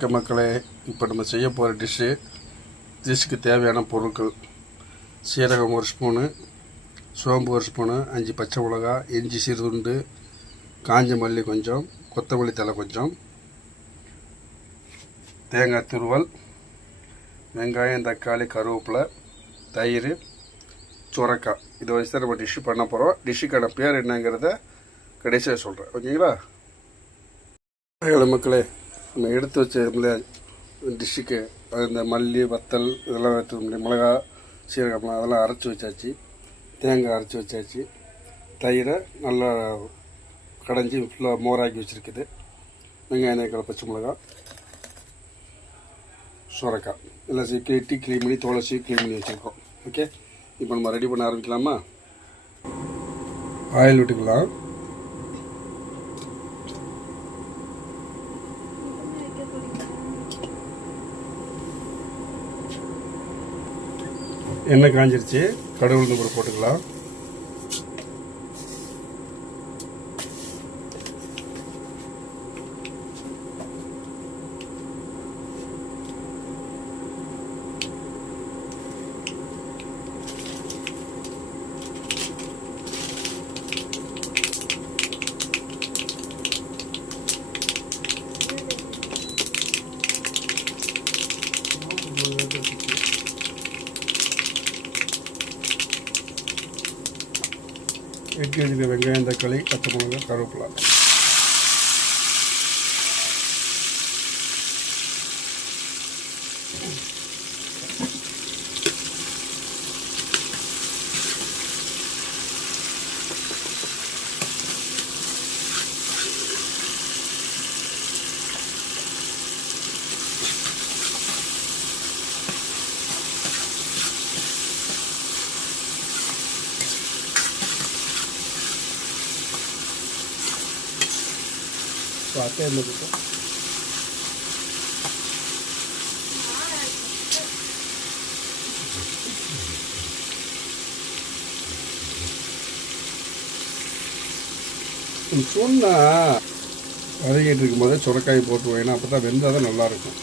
வணக்க மக்களே. இப்போ நம்ம செய்ய போகிற டிஷ்ஷுக்கு தேவையான பொருட்கள்: சீரகம் 1 ஸ்பூனு, சோம்பு 1 ஸ்பூனு, 5 பச்சை மிளகா, இஞ்சி சிறுதுண்டு, காஞ்ச மல்லி கொஞ்சம், கொத்தமல்லி தழை கொஞ்சம், தேங்காய் துருவல், வெங்காயம், தக்காளி, கருவேப்பிலை, தயிர், சுரக்காய். இதை வச்சு தான் நம்ம டிஷ்ஷு பண்ண போகிறோம். டிஷ்ஷுக்கான பேர் என்னங்கிறத கடைசியாக சொல்கிறேன், ஓகேங்களா? மக்களே, நம்ம எடுத்து வச்ச டிஷ்ஷுக்கு இந்த மல்லி, வத்தல் இதெல்லாம் எடுத்து முடியும். மிளகா, சீரகம் அதெல்லாம் அரைச்சி வச்சாச்சு. தேங்காய் அரைச்சி வச்சாச்சு. தயிரை நல்லா கடைஞ்சி ஃபுல்லாக மோராக்கி வச்சுருக்குது. வெங்காயம், தக்காளி, பச்சை மிளகா, சுரக்காய் எல்லாம் கட்டி க்ளீன் பண்ணி துளசி க்ளீன் பண்ணி வச்சுருக்கோம். ஓகே, இப்போ நம்ம ரெடி பண்ண ஆரம்பிக்கலாமா? ஆயில் விட்டுக்கலாம். எண்ணெய் காஞ்சிருச்சு. கடுகு உளுந்து கூட போட்டுக்கலாம். எட்டு வச்சுக்க வெங்காயம், தக்காளி, பச்சை மிளகா, கருவேப்பிலை. பாத்தே சொன்னா வதக்கிட்டு இருக்கும் போதே சுரக்காய் போட்டு வேணும். அப்போ தான் வெந்தால் தான் நல்லாயிருக்கும்.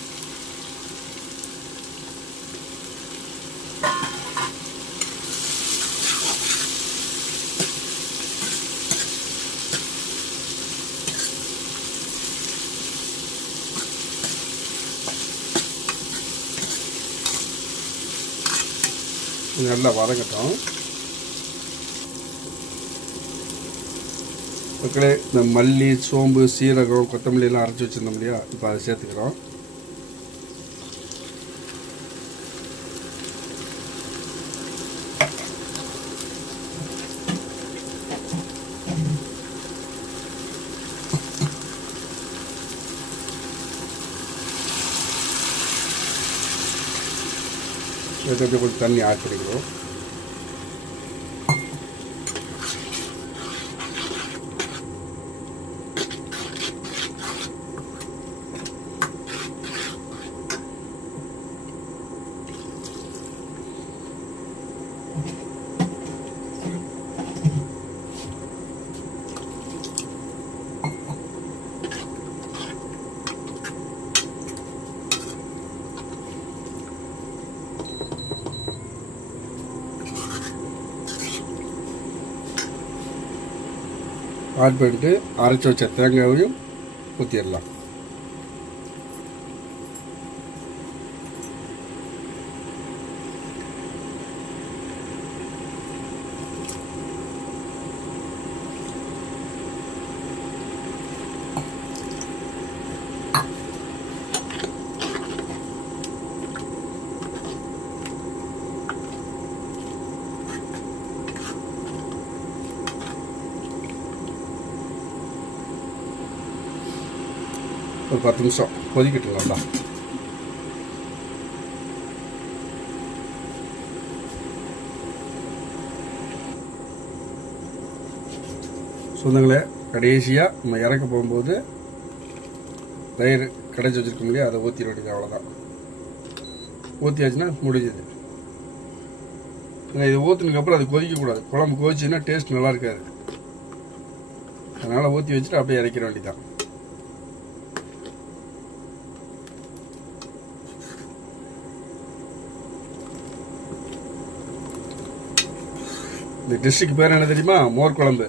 நல்லா வதங்கட்டும். மக்களே, இந்த மல்லி, சோம்பு, சீரகம், கொத்தமல்லி எல்லாம் அரைச்சி வச்சுருந்தோம் இல்லையா? இப்போ அதை சேர்த்துக்கிறோம். இதுக்கு கொஞ்சம் தண்ணி ஆட் பண்ணிக்கிறோம். ஆட் பண்ணிட்டு அரைச்சி வச்ச தேங்காயையும் ஊற்றிடலாம். ஒரு 10 நிமிஷம் கொதிக்கட்டுங்களா? சொந்தங்களே, கடைசியாக நம்ம இறக்க போகும்போது தயிர் கடைச்சி வச்சுருக்க முடியாது, அதை ஊற்றிட வேண்டியது. அவ்வளோதான். ஊற்றியாச்சுன்னா முடிஞ்சது. இது ஊற்றினதுக்கப்புறம் அது கொதிக்கக்கூடாது. குழம்பு கொதிச்சுன்னா டேஸ்ட் நல்லா இருக்காது. அதனால் ஊற்றி வச்சுட்டு அப்படியே இறக்கிற வேண்டியதான். இந்த டிஷ்ஷுக்கு பேர் என்ன தெரியுமா? மோர் குழம்பு.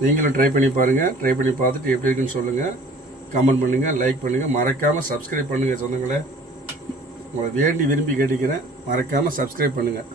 நீங்களும் ட்ரை பண்ணி பாருங்கள். ட்ரை பண்ணி பார்த்துட்டு எப்படி இருக்குன்னு சொல்லுங்கள். கமெண்ட் பண்ணுங்கள், லைக் பண்ணுங்கள். மறக்காமல் சப்ஸ்கிரைப் பண்ணுங்கள் சொந்தங்களே. உங்களை வேண்டி விரும்பி கேட்டுக்கிறேன். மறக்காமல் சப்ஸ்கிரைப் பண்ணுங்கள்.